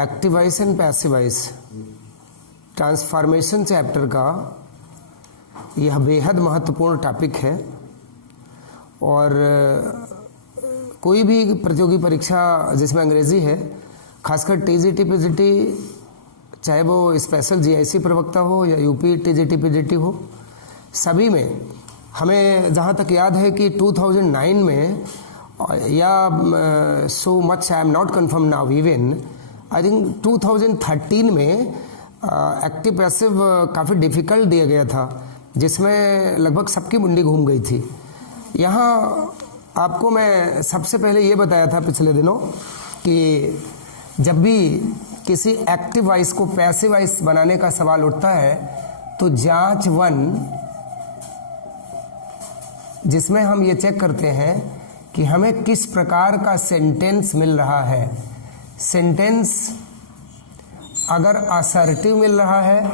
Active voice and passive voice transformation chapter का यह बेहद महत्वपूर्ण टॉपिक है और कोई भी प्रतियोगी परीक्षा जिसमें अंग्रेज़ी है, खासकर टीजीटी पीजीटी, चाहे वो स्पेशल जीआईसी प्रवक्ता हो या यूपी टीजीटी पीजीटी हो, सभी में हमें जहाँ तक याद है कि 2009 में या so much I am not confirm now, even I think 2013 में एक्टिव पैसिव काफ़ी डिफ़िकल्ट दिया गया था, जिसमें लगभग सबकी मुंडी घूम गई थी। यहाँ आपको मैं सबसे पहले ये बताया था पिछले दिनों कि जब भी किसी एक्टिव वॉइस को पैसिव वॉइस बनाने का सवाल उठता है तो जांच 1, जिसमें हम ये चेक करते हैं कि हमें किस प्रकार का सेंटेंस मिल रहा है। सेंटेंस अगर असर्टिव मिल रहा है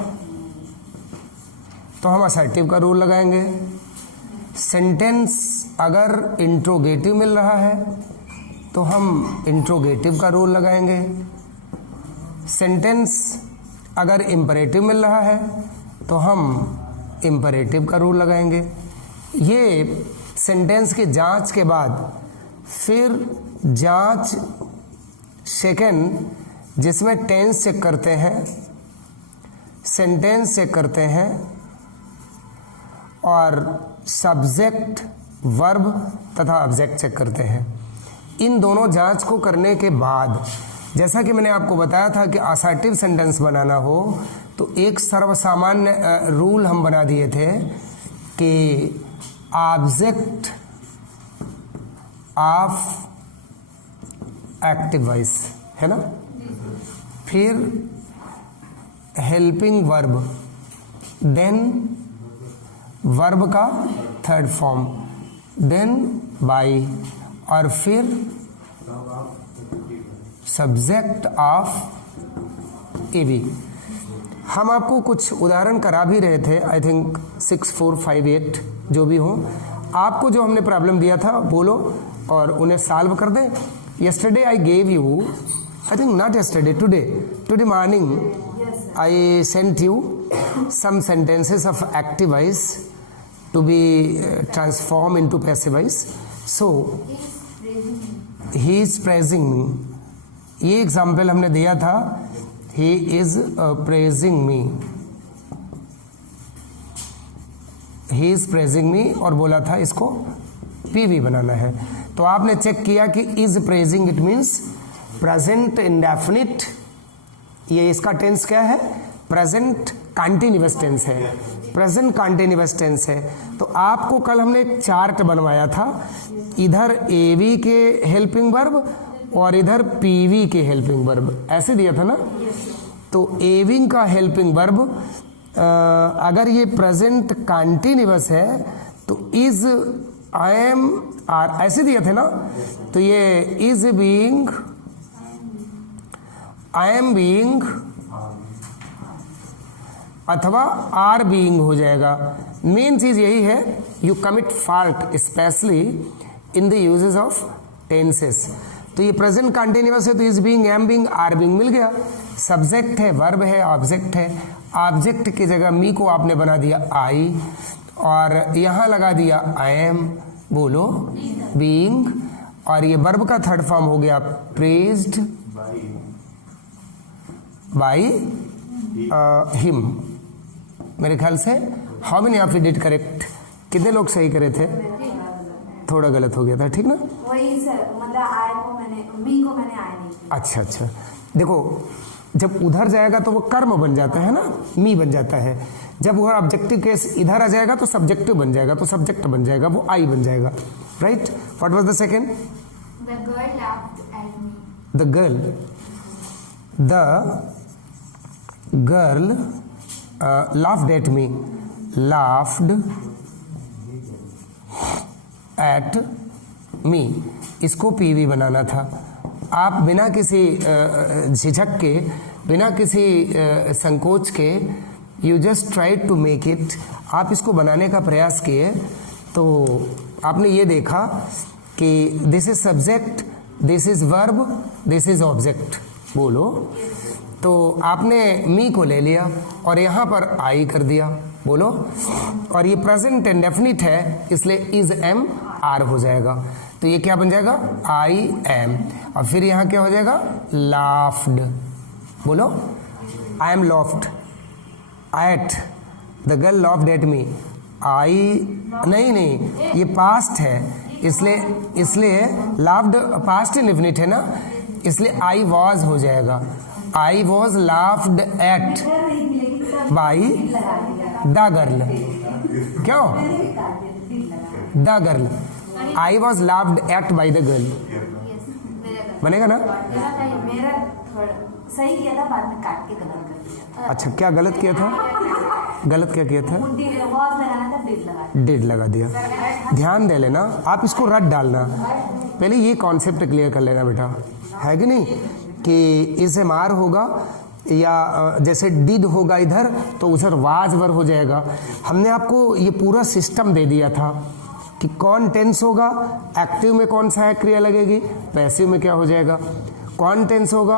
तो हम असर्टिव का रूल लगाएंगे। सेंटेंस अगर इंट्रोगेटिव मिल रहा है तो हम इंट्रोगेटिव का रूल लगाएंगे। सेंटेंस अगर इम्परेटिव मिल रहा है तो हम इम्परेटिव का रूल लगाएंगे। ये सेंटेंस की जांच के बाद फिर जांच सेकंड, जिसमें टेंस चेक करते हैं, सेंटेंस चेक करते हैं और सब्जेक्ट, वर्ब तथा ऑब्जेक्ट चेक करते हैं। इन दोनों जांच को करने के बाद, जैसा कि मैंने आपको बताया था कि असर्टिव सेंटेंस बनाना हो तो एक सर्वसामान्य रूल हम बना दिए थे कि ऑब्जेक्ट ऑफ एक्टिव वॉइस, है ना, फिर हेल्पिंग वर्ब, देन वर्ब का थर्ड फॉर्म, देन बाई, और फिर सब्जेक्ट ऑफ एबी। हम आपको कुछ उदाहरण करा भी रहे थे, आई थिंक 6, 4, 5, 8 जो भी हो। आपको जो हमने प्रॉब्लम दिया था बोलो और उन्हें सॉल्व कर दें। yesterday I gave you, I think not yesterday, today morning I sent you some sentences of active voice to be transformed into passive voice. So he is praising me, ये example हमने दिया था, he is praising me, he is praising me, और बोला था इसको PV बनाना है। तो आपने चेक किया कि is praising, it means present indefinite. ये इसका टेंस क्या है? प्रेजेंट कंटिन्यूअस टेंस है, प्रेजेंट कंटिन्यूअस टेंस है। तो आपको कल हमने एक चार्ट बनवाया था, इधर एवी के हेल्पिंग वर्ब और इधर पीवी के हेल्पिंग वर्ब, ऐसे दिया था ना। तो एविंग का हेल्पिंग वर्ब अगर ये प्रेजेंट कंटिन्यूअस है तो इज, आई एम, आर, ऐसे दिए थे ना। तो ये is being, I am being अथवा आर बीइंग हो जाएगा। मेन चीज यही है, you commit fault specially in the uses of tenses. तो ये प्रेजेंट कंटिन्यूअस है तो is being, am being, are being मिल गया। सब्जेक्ट है, वर्ब है, ऑब्जेक्ट है। ऑब्जेक्ट की जगह मी को आपने बना दिया आई और यहां लगा दिया आई एम, बोलो बीइंग, और ये वर्ब का थर्ड फॉर्म हो गया प्रेज्ड बाय हिम। मेरे ख्याल से how many of you did correct? कितने लोग सही करे थे? थोड़ा गलत हो गया था, ठीक ना? वही सर, मतलब आई को मैंने, मी को मैंने आई नहीं। अच्छा, देखो जब उधर जाएगा तो वो कर्म बन जाता है ना, मी बन जाता है। जब वो ऑब्जेक्टिव केस इधर आ जाएगा तो सब्जेक्टिव बन जाएगा, तो सब्जेक्ट बन जाएगा, वो आई बन जाएगा, right? What was the second? The girl laughed at me. The girl laughed at me, laughed at me, इसको पीवी बनाना था। आप बिना किसी झिझक के, बिना किसी संकोच के, you just try to make it, आप इसको बनाने का प्रयास किए तो आपने ये देखा कि this is subject, this is verb, this is object, बोलो। तो आपने मी को ले लिया और यहाँ पर आई कर दिया, बोलो। और ये प्रेजेंट इंडेफिनिट है, इसलिए इज एम आर हो जाएगा। तो ये क्या बन जाएगा? I am. और फिर यहाँ क्या हो जाएगा? लाफ्ड, बोलो। I am laughed at, the girl laughed at me. I नहीं, ये पास्ट है, इसलिए लाफ्ड पास्ट इंडेफिनिट है ना, इसलिए आई वॉज हो जाएगा। I was laughed at by the girl. क्यों? The girl. I was laughed at by the girl, बनेगा ना? मेरा सही किया था, बाद में काट के गलत कर दिया। अच्छा, क्या गलत किया था? गलत क्या किया था? डिड लगा दिया। ध्यान दे लेना, आप इसको रट डालना। पहले ये कॉन्सेप्ट क्लियर कर लेना बेटा, है कि नहीं, कि इसे मार होगा या जैसे डिड होगा इधर तो उधर वाज वर हो जाएगा। हमने आपको ये पूरा सिस्टम दे दिया था कि कौन टेंस होगा, एक्टिव में कौन सा है क्रिया लगेगी, पैसिव में क्या हो जाएगा। कौन टेंस होगा,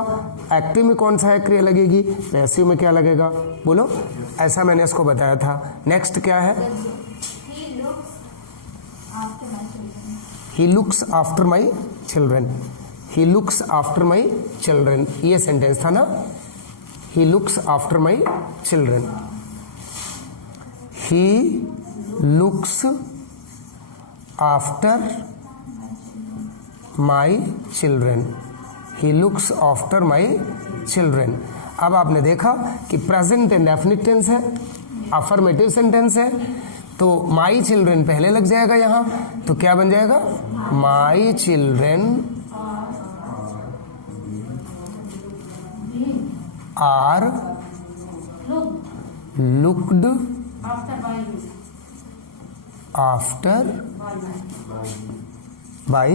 एक्टिव में कौन सा है क्रिया लगेगी, पैसिव में क्या लगेगा, बोलो। ऐसा मैंने इसको बताया था। नेक्स्ट क्या है? He looks after my children. He looks after my children, ये सेंटेंस था ना। He looks after my children. He looks after my children. He looks after my children. अब आपने देखा कि प्रेजेंट इंडेफिनिट टेंस है, अफर्मेटिव सेंटेंस है, तो माई चिल्ड्रन पहले लग जाएगा यहाँ, तो क्या बन जाएगा? My children are looked after by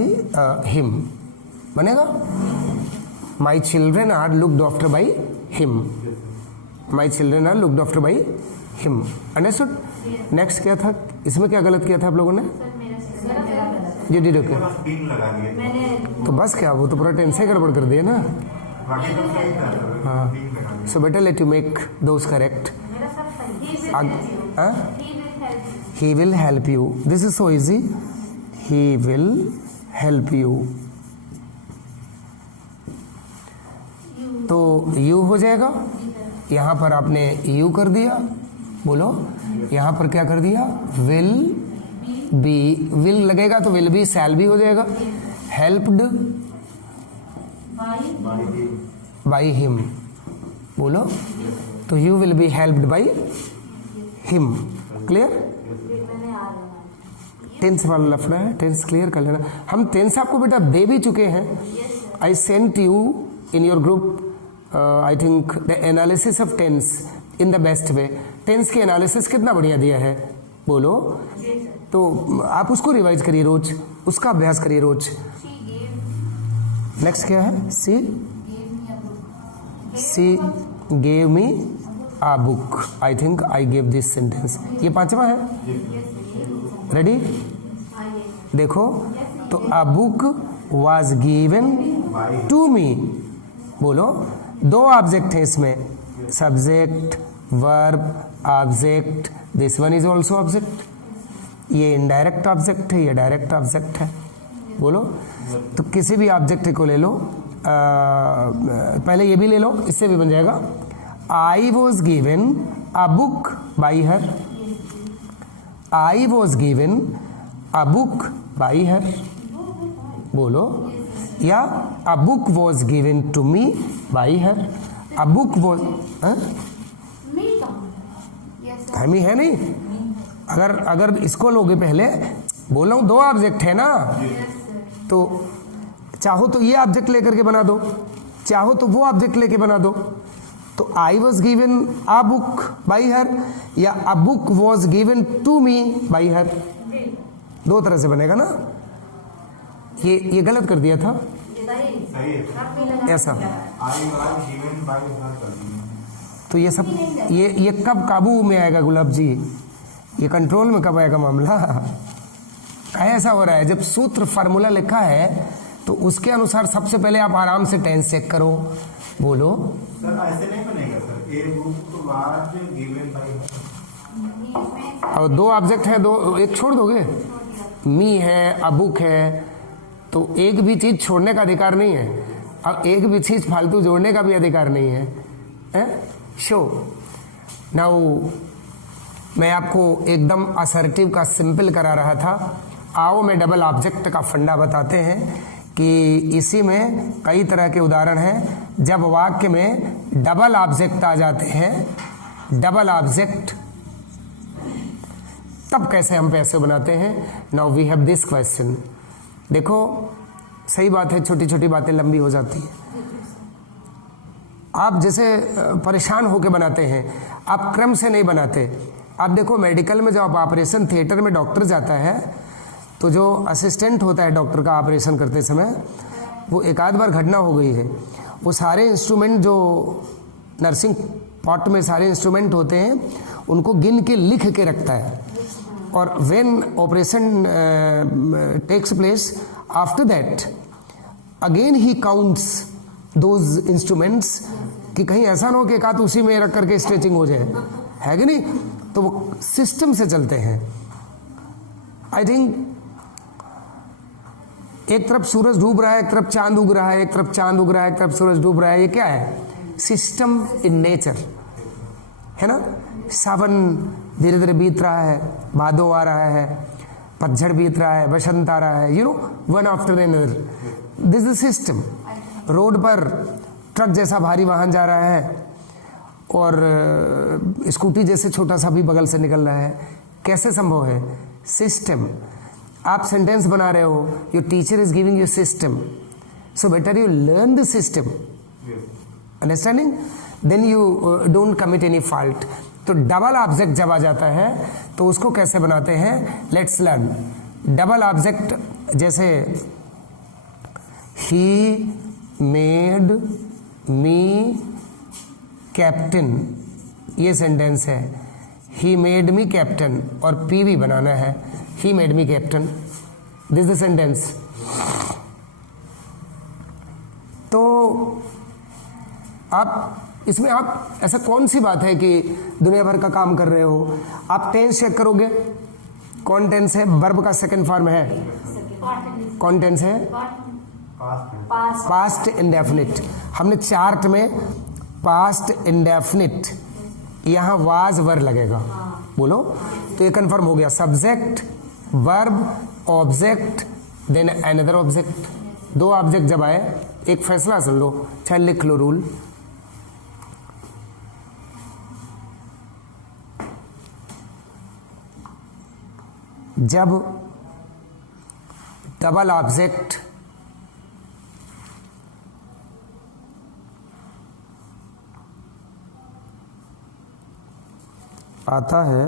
him, बनेगा। My children are looked after by him. My children are looked after by him. Understood? Next क्या था? इसमें क्या गलत किया था आप लोगों ने? जी डिड ओके। तो बस क्या, वो तो पूरा टेंस ही गड़बड़ कर दिया ना। हाँ, so better let you make those correct. He will help you, this is so easy. He will help you, तो यू हो जाएगा। यहाँ पर आपने यू कर दिया, बोलो। यहाँ पर क्या कर दिया? विल बी, विल लगेगा तो विल बी शैल बी हो जाएगा। हेल्प्ड बाई हिम, बोलो। तो you will be helped by him. Clear? Tense वाला लफड़ा है, टेंस क्लियर कर लेना। हम टेंस आपको बेटा दे भी चुके हैं। I sent you in your group I think the analysis of tense in the best way. Tense की एनालिसिस कितना बढ़िया दिया है, बोलो। तो आप उसको रिवाइज करिए रोज, उसका अभ्यास करिए रोज। नेक्स्ट क्या है? She gave me a book. I think I gave this sentence. ये पांचवा है। रेडी? देखो, तो a book was given to me, बोलो। दो ऑब्जेक्ट है इसमें, subject, verb, object. This one is also object. ये इनडायरेक्ट ऑब्जेक्ट है, ये डायरेक्ट ऑब्जेक्ट है, बोलो। तो किसी भी ऑब्जेक्ट को ले लो, पहले ये भी ले लो, इससे भी बन जाएगा। I was given a book by her. I was given a book by her, बोलो। या a book was given to me by her. A book was, हमी है नहीं। अगर इसको लोगे पहले, बोलो दो ऑब्जेक्ट है ना, तो चाहो तो ये ऑब्जेक्ट लेकर के बना दो, चाहो तो वो ऑब्जेक्ट लेके बना दो। तो I was given a book by her या a book was given to me by her, दो तरह से बनेगा ना। ये गलत कर दिया था ऐसा। तो ये सब ये कब काबू में आएगा गुलाब जी? ये कंट्रोल में कब आएगा मामला? ऐसा हो रहा है, जब सूत्र फार्मूला लिखा है तो उसके अनुसार सबसे पहले आप आराम से टेंस चेक करो, बोलो। सर ऐसे नहीं बनेगा sir, a book was given by, अब दो ऑब्जेक्ट है, दो एक छोड़ दोगे, मी है, अ बुक है, तो एक भी चीज छोड़ने का अधिकार नहीं है। अब एक भी चीज फालतू जोड़ने का भी अधिकार नहीं है। शो नाउ मैं आपको एकदम असर्टिव का सिंपल करा रहा था। आओ मैं डबल ऑब्जेक्ट का फंडा बताते हैं कि इसी में कई तरह के उदाहरण हैं। जब वाक्य में डबल ऑब्जेक्ट आ जाते हैं, डबल ऑब्जेक्ट, तब कैसे हम पैसे बनाते हैं। Now we have this question. देखो सही बात है, छोटी छोटी बातें लंबी हो जाती है। आप जैसे परेशान होकर बनाते हैं, आप क्रम से नहीं बनाते। आप देखो मेडिकल में जब ऑपरेशन थिएटर में डॉक्टर जाता है तो जो असिस्टेंट होता है डॉक्टर का ऑपरेशन करते समय, वो एक आध बार घटना हो गई है, वो सारे इंस्ट्रूमेंट जो नर्सिंग पॉट में सारे इंस्ट्रूमेंट होते हैं उनको गिन के लिख के रखता है। और when operation takes place after that again he counts those instruments, कि कहीं ऐसा ना हो कि एक आध उसी में रख करके स्ट्रेचिंग हो जाए, है कि नहीं। तो वो सिस्टम से चलते हैं। आई थिंक एक तरफ सूरज डूब रहा है, एक तरफ चांद उग रहा है, एक तरफ चांद उग रहा है, एक तरफ सूरज डूब रहा है। ये क्या है? सिस्टम इन नेचर, है ना। सावन धीरे धीरे बीत रहा है, भादो आ रहा है, पतझड़ बीत रहा है, बसंत आ रहा है, you know, one after another, this is system. Road पर ट्रक जैसा भारी वाहन जा रहा है और स्कूटी जैसे छोटा सा भी बगल से निकल रहा है। कैसे संभव है? सिस्टम। आप सेंटेंस बना रहे हो, your teacher is giving you system, so better you learn the system, understanding, then you don't commit any fault. तो डबल ऑब्जेक्ट जब आ जाता है तो उसको कैसे बनाते हैं, लेट्स लर्न। डबल ऑब्जेक्ट जैसे ही मेड मी कैप्टन, ये सेंटेंस है, ही मेड मी कैप्टन, और पी भी बनाना है, he made me captain, this the sentence. तो आप इसमें आप ऐसा कौन सी बात है कि दुनिया भर का काम कर रहे हो, आप टेंस चेक करोगे, कौन टेंस है? वर्ब का सेकंड फॉर्म है, कौन टेंस है? Past indefinite. हमने चार्ट में पास्ट इंडेफिनिट, यहां वाज वर्ब लगेगा, बोलो। तो ये कंफर्म हो गया, subject, verb, object, then another object. दो ऑब्जेक्ट जब आए, एक फैसला सुन लो, चाहे लिख लो रूल। जब डबल ऑब्जेक्ट आता है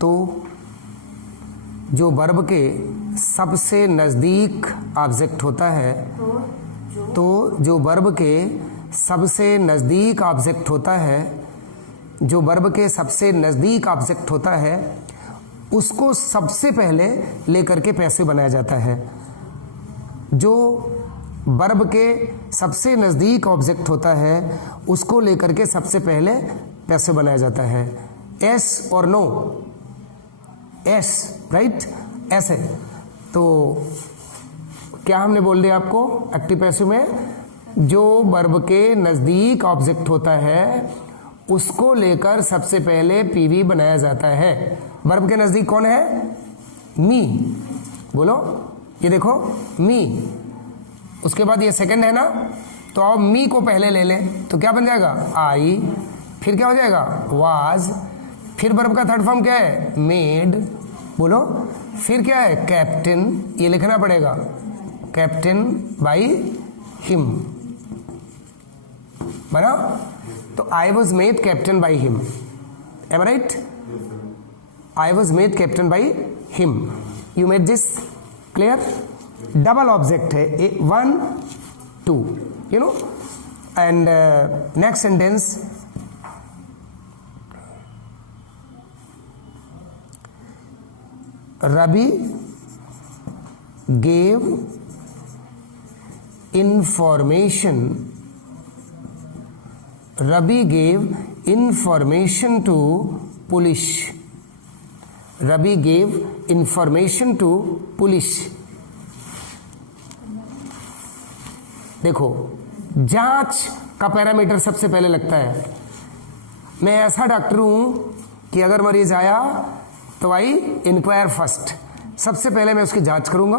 तो जो वर्ब के सबसे नजदीक ऑब्जेक्ट होता है, तो जो वर्ब के सबसे नजदीक ऑब्जेक्ट होता है, जो वर्ब के सबसे नजदीक ऑब्जेक्ट होता है, उसको सबसे पहले लेकर के पैसे बनाया जाता है। जो वर्ब के सबसे नजदीक ऑब्जेक्ट होता है उसको लेकर के सबसे पहले पैसे बनाया जाता है। एस और नो, एस, राइट, ऐसे। तो क्या हमने बोल दिया आपको एक्टिव पैसिव में? जो वर्ब के नजदीक ऑब्जेक्ट होता है उसको लेकर सबसे पहले पीवी बनाया जाता है। वर्ब के नजदीक कौन है? मी, बोलो, ये देखो मी। उसके बाद ये सेकंड है ना, तो आओ मी को पहले ले लें, तो क्या बन जाएगा? आई, फिर क्या हो जाएगा? वाज, फिर वर्ब का थर्ड फॉर्म क्या है? मेड, बोलो, फिर क्या है? कैप्टन, ये लिखना पड़ेगा, कैप्टन बाई हिम, बना। तो I was made captain by him, am I right? I was made captain by him. You made this clear? Double object है, 1 2, you know. And next sentence, Ravi gave information. Ravi gave information to police. Ravi gave information to police. देखो, जांच का parameter सबसे पहले लगता है। मैं ऐसा डॉक्टर हूं कि अगर मरीज आया तो आई इंक्वायर फर्स्ट। सबसे पहले मैं उसकी जांच करूंगा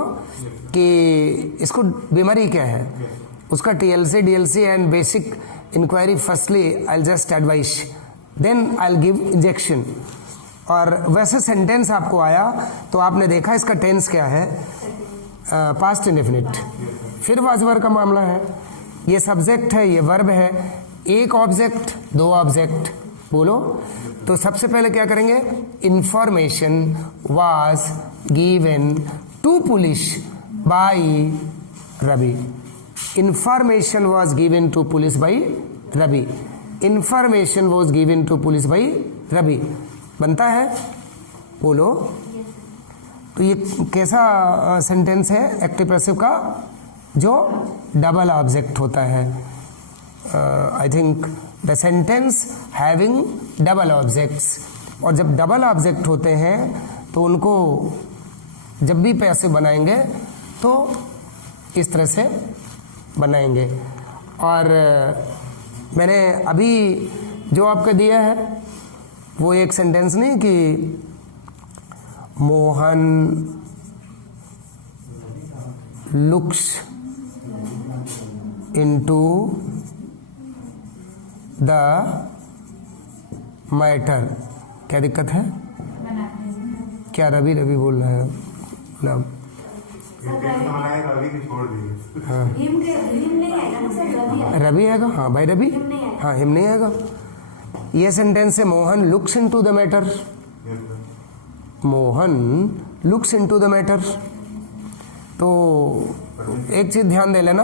कि इसको बीमारी क्या है, उसका TLC DLC and basic inquiry firstly I just advise, then I give injection. और वैसे सेंटेंस आपको आया तो आपने देखा इसका टेंस क्या है, पास्ट इंडेफिनिट। फिर वाज वर्ब का मामला है, ये सब्जेक्ट है, ये वर्ब है, एक ऑब्जेक्ट दो ऑब्जेक्ट, बोलो। तो सबसे पहले क्या करेंगे, information was given to police by Ravi. Information was given to police by Ravi. Information was given to police by Ravi. बनता है, बोलो। तो ये कैसा सेंटेंस है एक्टिव पैसिव का, जो डबल ऑब्जेक्ट होता है। आई think the sentence having double objects. और जब डबल ऑब्जेक्ट होते हैं तो उनको जब भी पैसिव बनाएंगे तो इस तरह से बनाएंगे। और मैंने अभी जो आपको दिया है वो एक सेंटेंस नहीं कि Mohan looks into the matter. क्या दिक्कत है, क्या रवि रवि बोल रहा है, मतलब रवि की छोड़ दी। हाँ हिम नहीं आएगा ना सर, रवि आएगा। रवि आएगा, हाँ भाई रवि, हिम नहीं आएगा। हाँ हिम नहीं आएगा। ये सेंटेंस है Mohan looks into the matter. Mohan looks into the matter. तो एक चीज ध्यान दे लेना,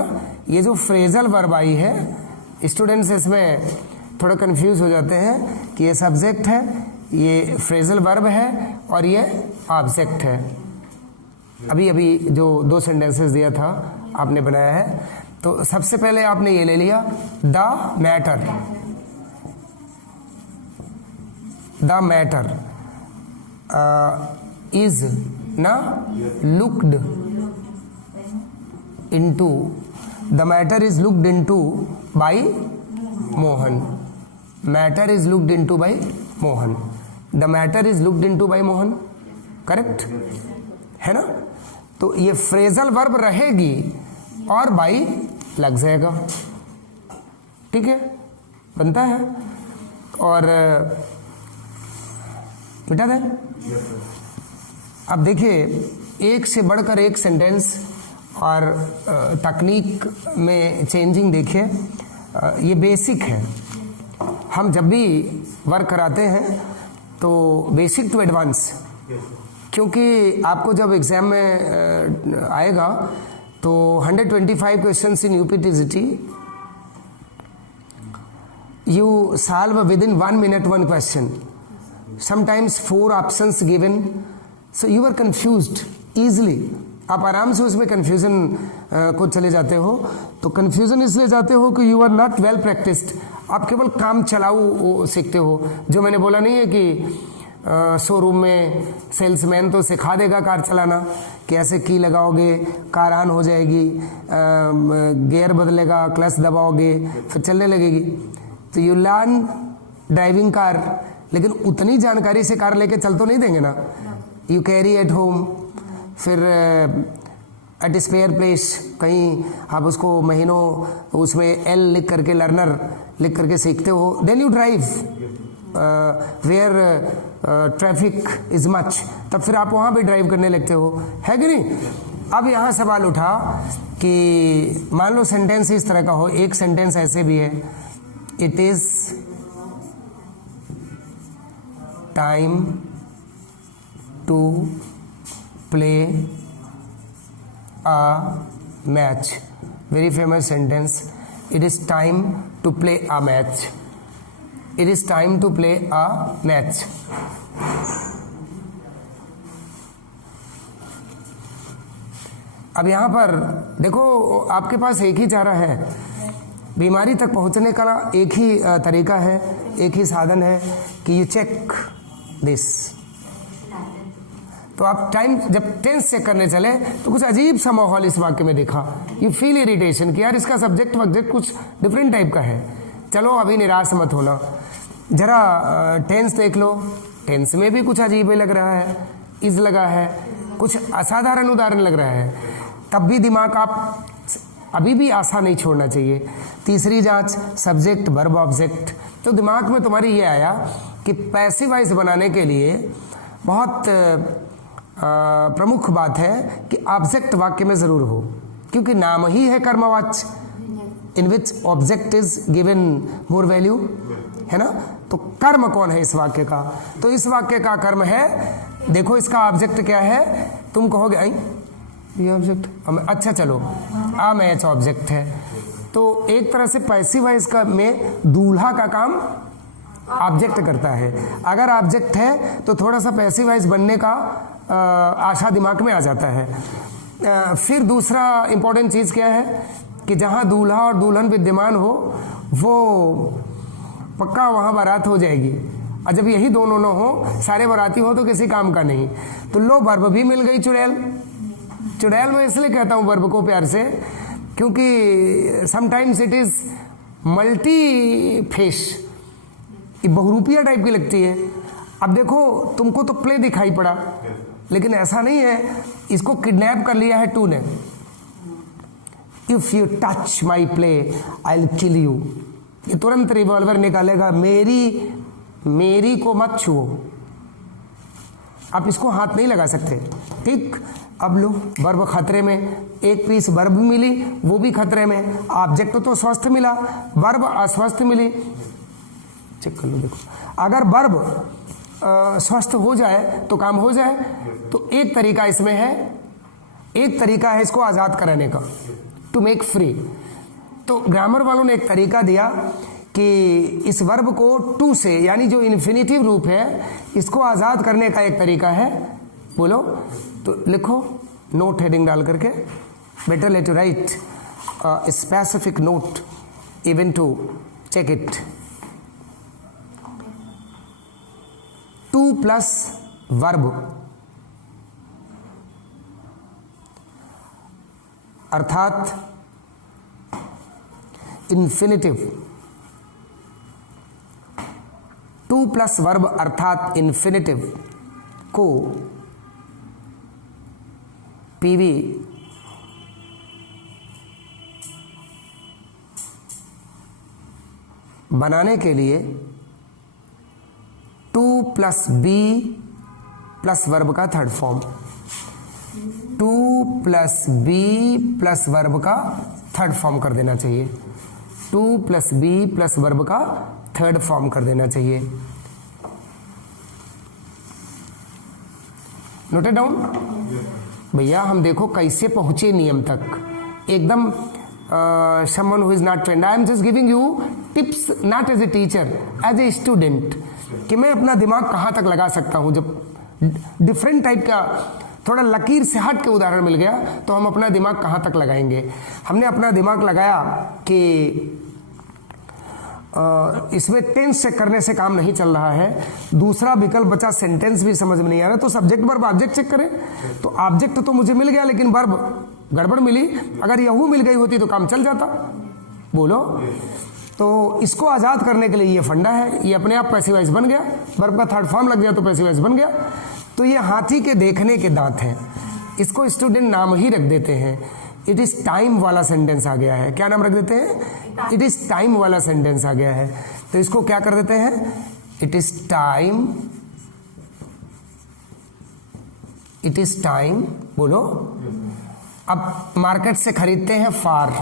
ये जो फ्रेजल वर्ब आई है, स्टूडेंट्स इसमें थोड़ा कंफ्यूज हो जाते हैं कि ये सब्जेक्ट है, ये फ्रेजल वर्ब है और ये ऑब्जेक्ट है। अभी अभी जो दो सेंटेंसेस दिया था आपने बनाया है, तो सबसे पहले आपने ये ले लिया the matter. The matter is ना looked into, the matter is looked into by Mohan. Matter is looked into by Mohan. The matter is looked into by Mohan, correct है ना। तो ये फ्रेजल वर्ब रहेगी और बाई लग जाएगा, ठीक है, बनता है। और मिटा दें। अब देखिए, एक से बढ़कर एक सेंटेंस और तकनीक में चेंजिंग देखिए, ये बेसिक है। हम जब भी वर्क कराते हैं तो बेसिक टू एडवांस, क्योंकि आपको जब एग्जाम में आएगा तो 125 questions in UPTGT, you solve within 1 minute one question, sometimes 4 options given, so you are confused easily. आप आराम से उसमें कंफ्यूजन को चले जाते हो। तो कंफ्यूजन इसलिए जाते हो कि you are not well practised. आप केवल काम चलाऊ सीखते हो। जो मैंने बोला नहीं है कि शोरूम में सेल्समैन तो सिखा देगा कार चलाना, कैसे की लगाओगे, कार ऑन हो जाएगी, गियर बदलेगा, क्लच दबाओगे, फिर चलने लगेगी। तो यू लर्न ड्राइविंग कार, लेकिन उतनी जानकारी से कार लेके चल तो नहीं देंगे ना। यू कैरी एट होम, फिर एट स्पेयर प्लेस कहीं आप उसको महीनों उसमें एल लिख करके, लर्नर लिख करके सीखते हो। Then you drive where traffic is much, तब फिर आप वहाँ भी ड्राइव करने लगते हो, है कि नहीं। अब यहाँ सवाल उठा कि मान लो सेंटेंस इस तरह का हो, एक सेंटेंस ऐसे भी है, it is time to play a match. Very famous sentence. It is time to play a match. It is time to play a match. अब यहाँ पर देखो, आपके पास एक ही चारा है, बीमारी तक पहुँचने का एक ही तरीका है, एक ही साधन है कि यू चेक दिस। तो आप टाइम जब टेंस चेक करने चले तो कुछ अजीब सा माहौल इस वाक्य में देखा। यू फील इरिटेशन कि यार इसका सब्जेक्ट वब्जेक्ट कुछ डिफरेंट टाइप का है। चलो अभी निराश मत होना, जरा टेंस देख लो, टेंस में भी कुछ अजीब ही लग रहा है, इज लगा है, कुछ असाधारण उदाहरण लग रहा है, तब भी दिमाग आप अभी भी आशा नहीं छोड़ना चाहिए। तीसरी जांच सब्जेक्ट वर्ब ऑब्जेक्ट। तो दिमाग में तुम्हारी ये आया कि पैसिव वॉइस बनाने के लिए बहुत प्रमुख बात है कि ऑब्जेक्ट वाक्य में जरूर हो, क्योंकि नाम ही है कर्मवाच्य, in which object is given more value, है ना। तो कर्म कौन है इस वाक्य का? तो इस वाक्य का कर्म है, देखो इसका ऑब्जेक्ट क्या है, तुम कहोगे आई ये ऑब्जेक्ट, अच्छा चलो आ मैच ऑब्जेक्ट है। तो एक तरह से पैसिव वॉइस का में दूल्हा का काम ऑब्जेक्ट करता है। अगर ऑब्जेक्ट है तो थोड़ा सा पैसिव वॉइस बनने का आशा दिमाग में आ जाता है। फिर दूसरा इंपॉर्टेंट चीज़ क्या है कि जहाँ दूल्हा और दुल्हन विद्यमान हो वो पक्का वहाँ बारात हो जाएगी, और जब यही दोनों न हो, सारे बाराती हो तो किसी काम का नहीं। तो लो वर्ब भी मिल गई चुड़ैल। चुड़ैल मैं इसलिए कहता हूँ वर्ब को प्यार से, क्योंकि sometimes it is multi face, बहुरूपिया टाइप की लगती है। अब देखो तुमको तो प्ले दिखाई पड़ा, लेकिन ऐसा नहीं है, इसको किडनैप कर लिया है टू ने। If you touch my play I will kill you. ये तुरंत रिवॉल्वर निकालेगा, मेरी को मत छुओ। आप इसको हाथ नहीं लगा सकते, ठीक। अब लो वर्ब खतरे में, एक पीस वर्ब मिली वो भी खतरे में। ऑब्जेक्ट तो स्वस्थ मिला, वर्ब अस्वस्थ मिली। चेक कर लो, देखो अगर वर्ब स्वस्थ हो जाए तो काम हो जाए। तो एक तरीका इसमें है, एक तरीका है इसको आज़ाद कराने का, टू मेक फ्री। तो ग्रामर वालों ने एक तरीका दिया कि इस वर्ब को टू से, यानी जो इन्फिनिटिव रूप है, इसको आज़ाद करने का एक तरीका है। बोलो तो लिखो, नोट हेडिंग डाल करके, better let you write specific note even to check it. 2 plus verb अर्थात इन्फिनिटिव, 2 प्लस वर्ब अर्थात इन्फिनिटिव को पीवी बनाने के लिए 2 प्लस बी प्लस वर्ब का third form, 2 plus B plus verb का थर्ड फॉर्म कर देना चाहिए। 2 प्लस बी प्लस वर्ब का थर्ड फॉर्म कर देना चाहिए। नोटेड डाउन भैया। हम देखो कैसे पहुंचे नियम तक, एकदम someone who is not trained. I am just giving you tips, not as a teacher, as a student, कि मैं अपना दिमाग कहाँ तक लगा सकता हूँ। जब डिफरेंट टाइप का थोड़ा लकीर से हट के उदाहरण मिल गया तो हम अपना दिमाग कहाँ तक लगाएंगे। हमने अपना दिमाग लगाया कि इसमें टेंस चेक करने से काम नहीं चल रहा है, दूसरा विकल्प बचा सेंटेंस भी समझ में नहीं आ रहा, तो सब्जेक्ट वर्ब ऑब्जेक्ट चेक करें। तो ऑब्जेक्ट तो मुझे मिल गया, लेकिन वर्ब गड़बड़ मिली। अगर यहू मिल गई होती तो काम चल जाता। बोलो तो इसको आज़ाद करने के लिए ये फंडा है, ये अपने आप पैसिव वॉइस बन गया। वर्ब का थर्ड फॉर्म लग गया तो पैसिव वॉइस बन गया। तो ये हाथी के देखने के दांत हैं, इसको स्टूडेंट नाम ही रख देते हैं। इट इज टाइम वाला सेंटेंस आ गया है। क्या नाम रख देते हैं? इट इज टाइम वाला सेंटेंस आ गया है। तो इसको क्या कर देते हैं? It is time, it is time. बोलो। अब मार्केट से खरीदते हैं फार,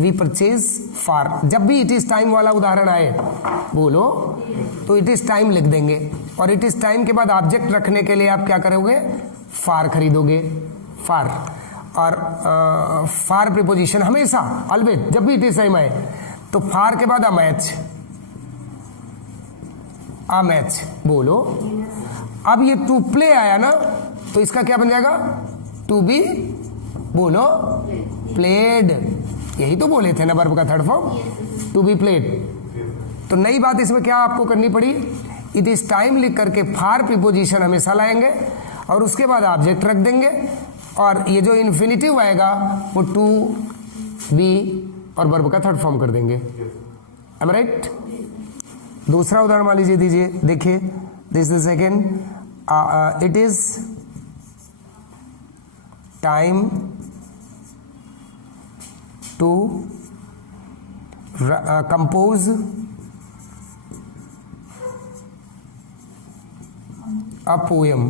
वी परचेज फार। जब भी इट इज टाइम वाला उदाहरण आए, बोलो, तो इट इज टाइम लिख देंगे। और इट इज टाइम के बाद ऑब्जेक्ट रखने के लिए आप क्या करोगे? फार खरीदोगे, फार। और फार प्रीपोजिशन हमेशा, ऑलवेज, जब भी इट इज टाइम आए तो फार के बाद अ मैच, अ मैच। बोलो। अब ये टू प्ले आया ना, तो इसका क्या बन जाएगा? टू बी बोलो प्लेड, यही तो बोले थे ना वर्ब का third form, to be played. तो नई बात इसमें क्या आपको करनी पड़ी, इट इज टाइम लिख करके फार प्रीपोजिशन हमेशा लाएंगे और उसके बाद ऑब्जेक्ट रख देंगे और ये जो इन्फिनिटिव आएगा वो टू बी और वर्ब का थर्ड फॉर्म कर देंगे। Am right? दूसरा उदाहरण मान लीजिए, दीजिए, देखिए, this is second, it is time to compose a poem.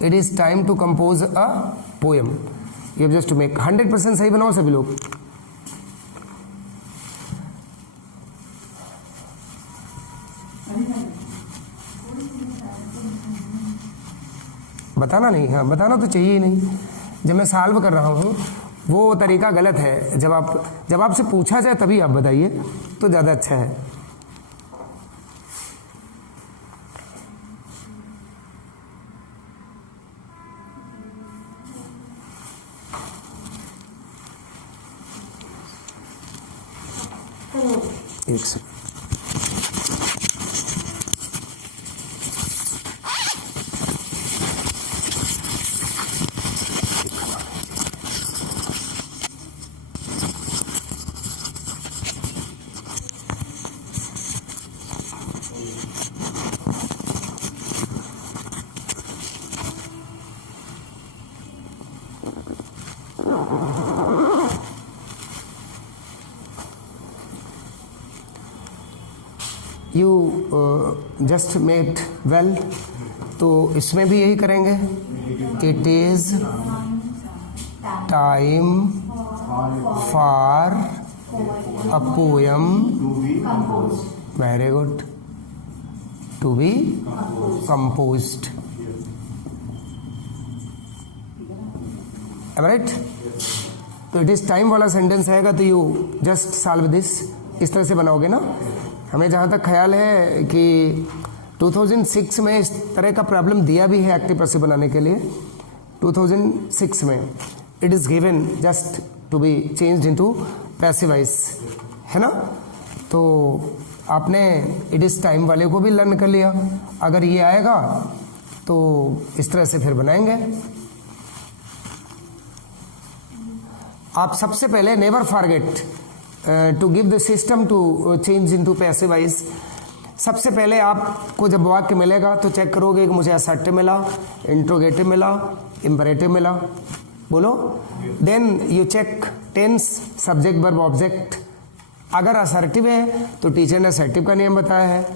It is time to compose a poem. You have just to make 100% सही बनाओ सभी लोग। बताना नहीं, हाँ बताना तो चाहिए ही नहीं। जब मैं सॉल्व कर रहा हूँ वो तरीका गलत है, जब आपसे पूछा जाए तभी आप बताइए तो ज़्यादा अच्छा है। एक second, you just made well, तो इसमें भी यही करेंगे। It is time for a poem, very good, to be composed. Right? तो इट इज टाइम वाला सेंटेंस आएगा तो यू जस्ट सॉल्व दिस, इस तरह से बनाओगे ना। हमें जहाँ तक ख्याल है कि 2006 में इस तरह का प्रॉब्लम दिया भी है एक्टिव पैसिव बनाने के लिए। 2006 में it is given just to be changed into passive voice, है ना। तो आपने इट इज़ टाइम वाले को भी लर्न कर लिया। अगर ये आएगा तो इस तरह से फिर बनाएंगे। आप सबसे पहले never forget to give the system to change into passive voice. सबसे पहले आपको जब वाक्य मिलेगा तो चेक करोगे कि मुझे असर्टिव मिला, इंट्रोगेटिव मिला, इंपरेटिव मिला, बोलो। Then you check tense, subject, verb, object. अगर असर्टिव है तो टीचर ने असर्टिव का नियम बताया है,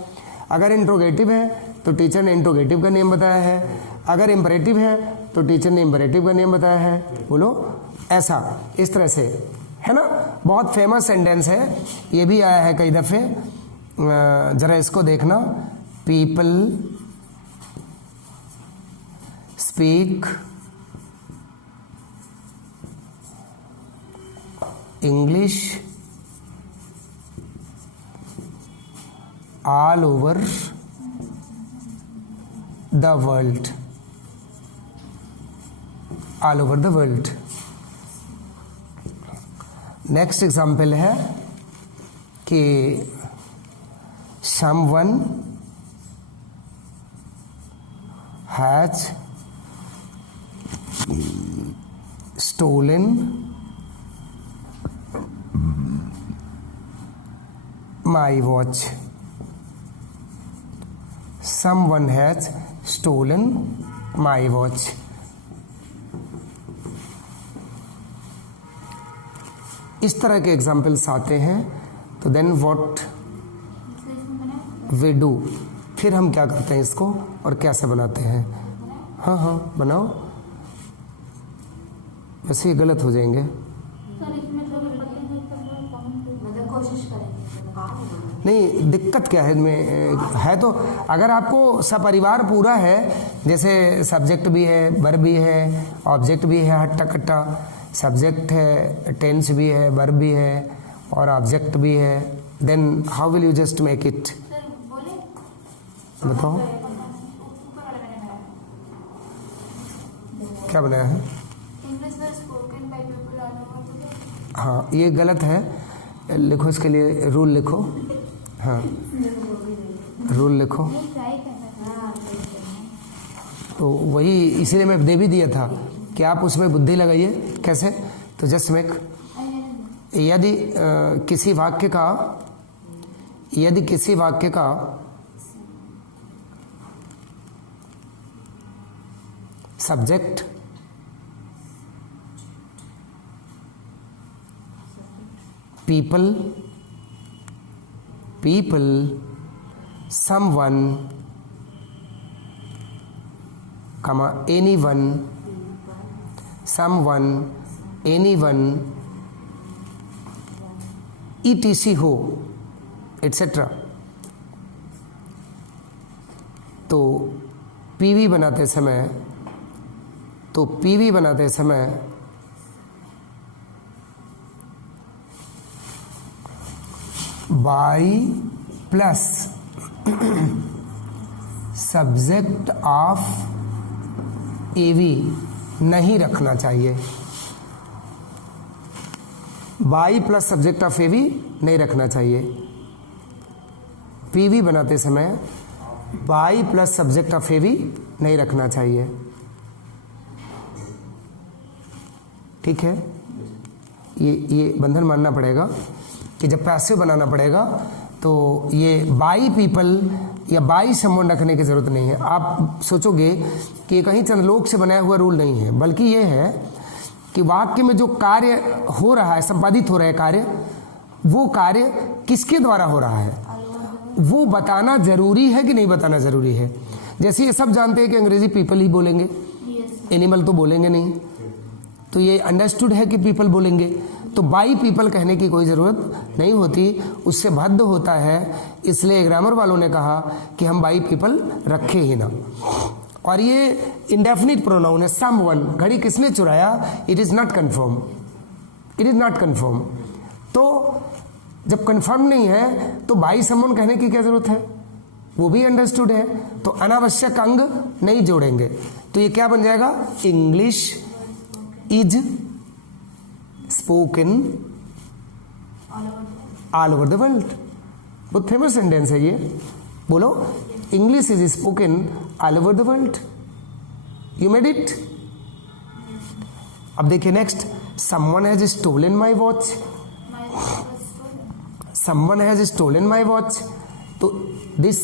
अगर इंट्रोगेटिव है तो टीचर ने इंट्रोगेटिव का नियम बताया है, अगर इंपरेटिव है तो टीचर ने इंपरेटिव का नियम बताया है, बोलो। ऐसा इस तरह से, है ना। बहुत फेमस सेंटेंस है, ये भी आया है कई दफ़े, जरा इसको देखना। People speak English all over the world, all over the world. Next example है कि someone has stolen my watch. Someone has stolen my watch. इस तरह के एग्जाम्पल्स आते हैं। तो देन व्हाट वी डू, फिर हम क्या करते हैं इसको और कैसे बनाते हैं। हाँ हाँ बनाओ, वैसे ये गलत हो जाएंगे। नहीं, दिक्कत क्या है इनमें है, तो अगर आपको सपरिवार पूरा है, जैसे सब्जेक्ट भी है, वर्ब भी है, ऑब्जेक्ट भी है, हट्टा कट्टा, सब्जेक्ट है, टेंस भी है, वर्ब भी है और ऑब्जेक्ट भी है, then how will you just make it, बताओ क्या बनाया है। English was spoken by people all over the world. हाँ, ये गलत है, लिखो इसके लिए रूल लिखो। हाँ, रूल लिखो। ट्राई करना था। तो वही इसीलिए मैं दे भी दिया था कि आप उसमें बुद्धि लगाइए। कैसे? तो जस्ट मेक, यदि किसी वाक्य का subject people, someone, anyone, someone, anyone, etc. हो, etc. तो पीवी बनाते समय बाई प्लस सब्जेक्ट ऑफ एवी नहीं रखना चाहिए। बाई प्लस सब्जेक्ट ऑफ एवी नहीं रखना चाहिए। पीवी बनाते समय बाई प्लस सब्जेक्ट ऑफ एवी नहीं रखना चाहिए। ठीक है, ये बंधन मानना पड़ेगा कि जब पैसिव बनाना पड़ेगा तो ये बाई पीपल या बाई समवन रखने की जरूरत नहीं है। आप सोचोगे कि कहीं चंद्रलोक से बनाया हुआ रूल नहीं है, बल्कि ये है कि वाक्य में जो कार्य हो रहा है, संपादित हो रहा है कार्य, वो कार्य किसके द्वारा हो रहा है वो बताना जरूरी है कि नहीं बताना जरूरी है। जैसे ये सब जानते हैं कि अंग्रेजी पीपल ही बोलेंगे, एनिमल तो बोलेंगे नहीं, तो ये अंडरस्टूड है कि पीपल बोलेंगे, तो बाई पीपल कहने की कोई ज़रूरत नहीं होती, उससे बाध्य होता है। इसलिए ग्रामर वालों ने कहा कि हम बाई पीपल रखे ही ना। और ये इंडेफिनिट प्रोनाउन है, समवन। घड़ी किसने चुराया? It is not confirm, it is not confirm. तो जब कन्फर्म नहीं है तो बाई समवन कहने की क्या ज़रूरत है, वो भी अंडरस्टूड है, तो अनावश्यक अंग नहीं जोड़ेंगे। तो ये क्या बन जाएगा? English is spoken all over the world. बहुत फेमस सेंटेंस है ये, बोलो, English is spoken all over the world. You made it. अब देखिए next, someone has stolen my watch. Someone has stolen my watch. तो this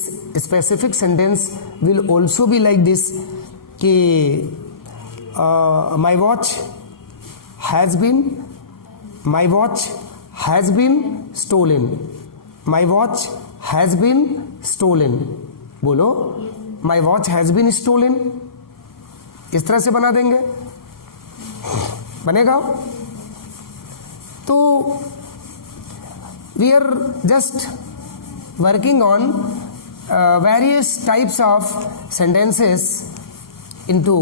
specific sentence will also be like this कि my watch has been, my watch has been stolen, my watch has been stolen। बोलो, my watch has been stolen। इस तरह से बना देंगे, बनेगा। तो we are just working on various types of sentences into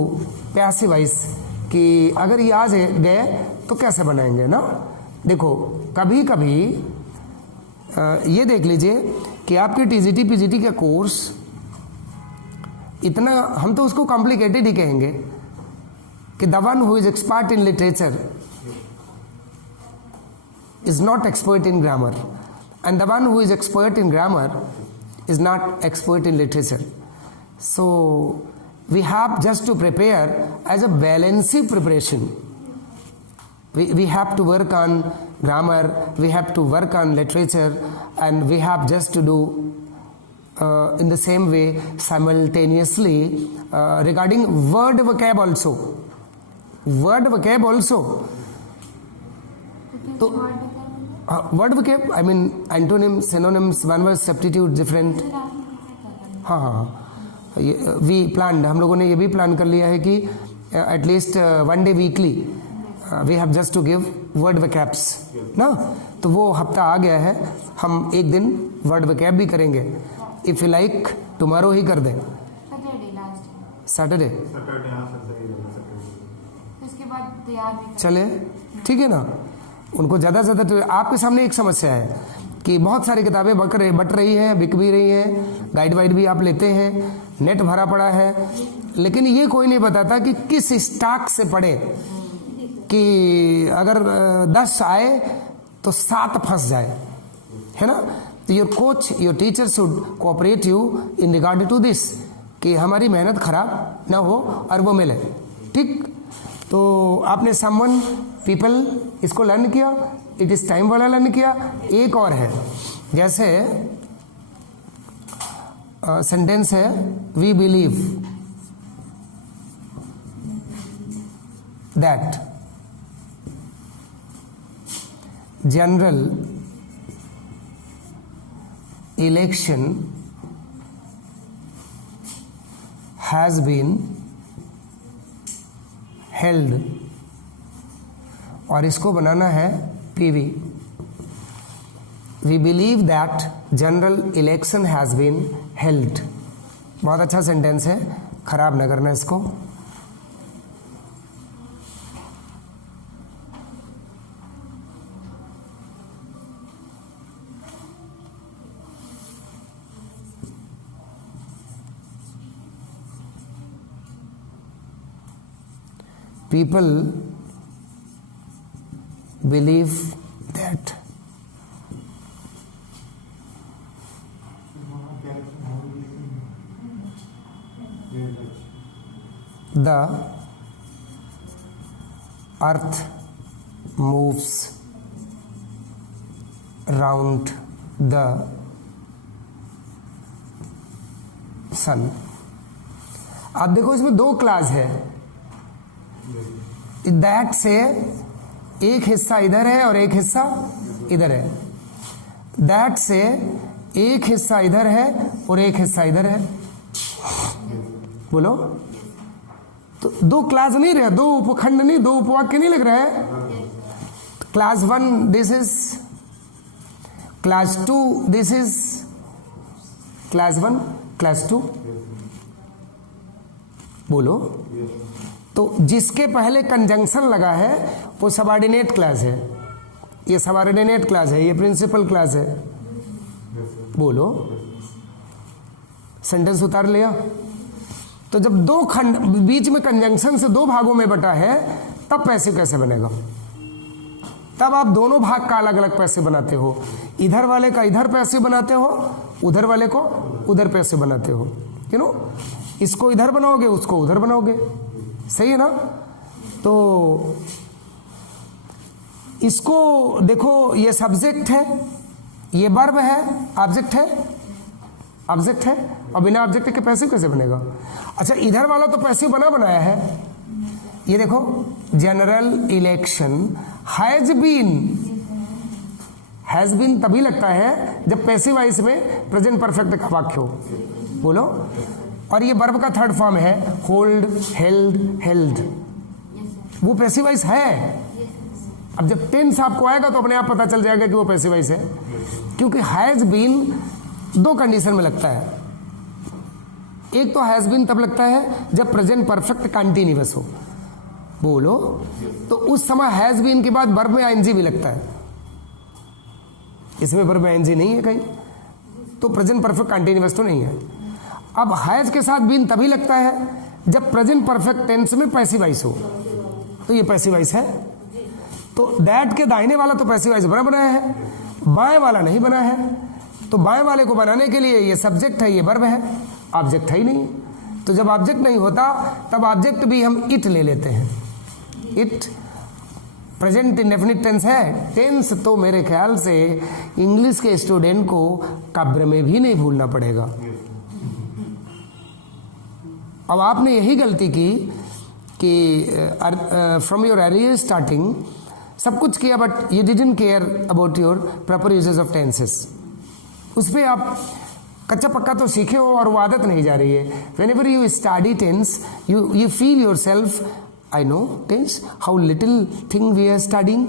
passive voice कि अगर ये आ गए तो कैसे बनाएंगे ना। देखो, कभी कभी ये देख लीजिए कि आपके टीजीटी पीजीटी का कोर्स इतना, हम तो उसको कॉम्प्लिकेटेड ही कहेंगे कि the one who is expert in literature is not expert in grammar and the one who is expert in grammar is not expert in literature. So we have just to prepare as a balanced preparation. We have to work on grammar, we have to work on literature, and we have just to do in the same way simultaneously regarding word vocab also. Word vocab also. तो word vocab, I mean antonyms, synonyms, one word substitute, different. हाँ, we plan, हम लोगों ने ये भी plan कर लिया है कि at least 1 day weekly we have just to give word vocabs ना। तो वो हफ्ता आ गया है, हम एक दिन वर्ड वैकेब भी करेंगे। इफ यू लाइक टुमारो ही कर दें, सैटरडे, उसके बाद तैयार भी चले, ठीक है ना। उनको ज़्यादा से ज़्यादा, आपके सामने एक समस्या है कि बहुत सारी किताबें बट रही हैं, बिक भी रही हैं, गाइड वाइड भी आप लेते हैं, नेट भरा पड़ा है, लेकिन ये कोई नहीं बताता कि किस स्टॉक से पढ़े। कि अगर 10 आए तो 7 फंस जाए, है ना। तो your coach, your teacher should cooperate you in regard to this, कि हमारी मेहनत खराब ना हो और वो मिले, ठीक। तो आपने समवन, पीपल, इसको लर्न किया, इट इज टाइम वाला लर्न किया। एक और है, जैसे सेंटेंस है we believe that general election has been held, और इसको बनाना है PV. We believe that general election has been held. बहुत अच्छा सेंटेंस है, खराब ना करना इसको। People believe that the earth moves round the sun। आप देखो इसमें 2 क्लास है। दैट से एक हिस्सा इधर है और एक हिस्सा इधर है। दैट से एक हिस्सा इधर है और एक हिस्सा इधर है। बोलो, तो 2 क्लास नहीं रहे, 2 उपखंड नहीं, 2 उपवाक्य नहीं लग रहा है। Class 1 this is, class 2 this is, class 1 class 2। बोलो, तो जिसके पहले कंजंक्शन लगा है वो सबऑर्डिनेट क्लास है, ये सबऑर्डिनेट क्लास है, ये प्रिंसिपल क्लास है। बोलो, सेंटेंस उतार लिया। तो जब 2 खंड बीच में कंजंक्शन से 2 भागों में बटा है, तब पैसिव कैसे बनेगा? तब आप दोनों भाग का अलग अलग पैसिव बनाते हो। इधर वाले का इधर पैसिव बनाते हो, उधर वाले को उधर पैसिव बनाते हो। यू नो, इसको इधर बनाओगे, उसको उधर बनाओगे, सही है ना। तो इसको देखो, ये सब्जेक्ट है, ये वर्ब है, ऑब्जेक्ट है, ऑब्जेक्ट है, और बिना ऑब्जेक्ट के पैसिव कैसे बनेगा? अच्छा, इधर वाला तो पैसिव बनाया है। ये देखो, general election has been. Has been तभी लगता है जब पैसिव वॉइस में प्रेजेंट परफेक्ट का वाक्य हो। बोलो, और ये वर्ब का 3rd फॉर्म है, होल्ड, हेल्ड, हेल्ड। वो पैसिव वॉइस है। अब जब टेंस आपको आएगा तो अपने आप पता चल जाएगा कि वो पैसिव वॉइस है, क्योंकि हैज बीन 2 कंडीशन में लगता है। एक तो हैज बीन तब लगता है जब प्रेजेंट परफेक्ट कंटीन्यूअस हो। बोलो, तो उस समय हैज बीन के बाद वर्ब में आईएनजी भी लगता है। इसमें वर्ब में आईएनजी नहीं है कहीं, तो प्रेजेंट परफेक्ट कंटीन्यूअस तो नहीं है। अब हैज के साथ बीन तभी लगता है जब प्रेजेंट परफेक्ट टेंस में पैसिव वॉइस हो, तो ये पैसिव वॉइस है। तो दैट के दाहिने वाला तो पैसिव वॉइस बनाया है, बाएं वाला नहीं बना है। तो बाएं वाले को बनाने के लिए ये सब्जेक्ट है, ये वर्ब है, ऑब्जेक्ट है ही नहीं। तो जब ऑब्जेक्ट नहीं होता तब ऑब्जेक्ट भी हम इट ले लेते हैं। इट प्रेजेंट इंडेफिनिट टेंस है। टेंस तो मेरे ख्याल से इंग्लिश के स्टूडेंट को काव्य में भी नहीं भूलना पड़ेगा। अब आपने यही गलती की कि फ्रॉम योर अर्ली स्टार्टिंग सब कुछ किया, but you didn't care about your proper uses of tenses. उस पर आप कच्चा पक्का तो सीखे हो और वो आदत नहीं जा रही है। Whenever you study tense, you feel yourself, I know tense, how little thing we are studying,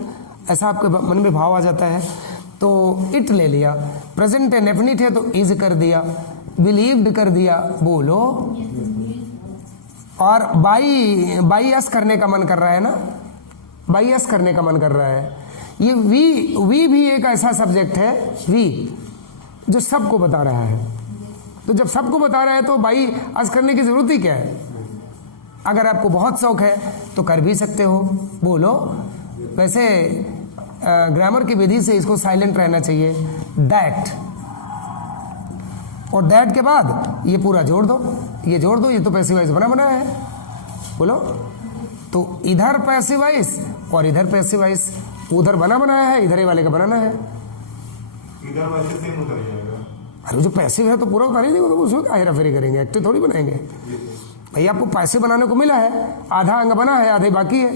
ऐसा आपके मन में भाव आ जाता है। तो इट ले लिया, प्रेजेंट इंडेफिनिट है तो इज कर दिया, बिलीव्ड कर दिया। बोलो, और बाई एस करने का मन कर रहा है ना, बाई एस करने का मन कर रहा है। ये वी भी एक ऐसा सब्जेक्ट है, वी, जो सबको बता रहा है। तो जब सबको बता रहा है तो बाई एस करने की जरूरत ही क्या है? अगर आपको बहुत शौक है तो कर भी सकते हो, बोलो। वैसे ग्रामर की विधि से इसको साइलेंट रहना चाहिए, दैट, और दैट के बाद ये पूरा जोड़ दो, ये जोड़ दो, ये तो पैसिव वॉइस बना बनाया है, बोलो। तो इधर पैसिव वॉइस और इधर पैसिव वॉइस, उधर बना बनाया है, इधर ये वाले का बनाना है। इधर वैसे सेम उतर जाएगा। अरे जो पैसिव है तो पूरा उतार ही देंगे, तो उसमें क्या हेरा फेरी करेंगे, एक्टिव थोड़ी बनाएंगे भाई। आपको पैसिव बनाने को मिला है, आधा अंग बना है, आधे बाकी है,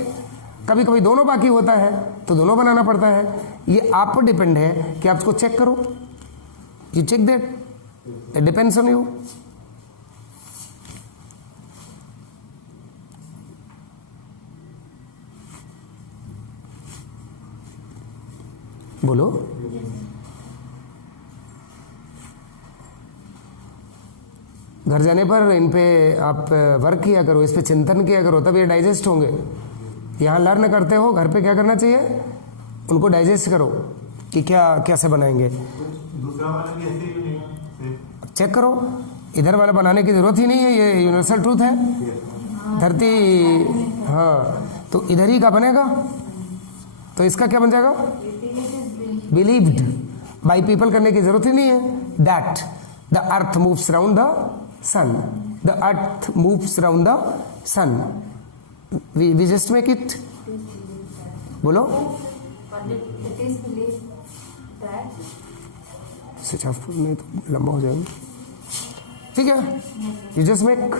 कभी कभी दोनों बाकी होता है तो दोनों बनाना पड़ता है। ये आप पर डिपेंड है कि आप इसको चेक करो, you check that, it depends on you. बोलो। घर जाने पर इन पे आप वर्क किया करो, इस पे चिंतन किया करो, तब ये डाइजेस्ट होंगे। यहाँ लर्न करते हो, घर पे क्या करना चाहिए, उनको डाइजेस्ट करो कि क्या कैसे बनाएंगे। दूसरा वाला भी ऐसे ही बनेगा, सेम। चेक करो, इधर वाला बनाने की जरूरत ही नहीं है, ये यूनिवर्सल ट्रूथ है। धरती, हाँ, तो इधर ही का बनेगा, तो इसका क्या बन जाएगा, बिलीव्ड बाई पीपल करने की जरूरत ही नहीं है। That the earth moves around the sun, the earth moves around the sun, we just make it, बोलो। It is believed that switch off नहीं तो लंबा हो जाएगा, ठीक है, यू जस्ट मेक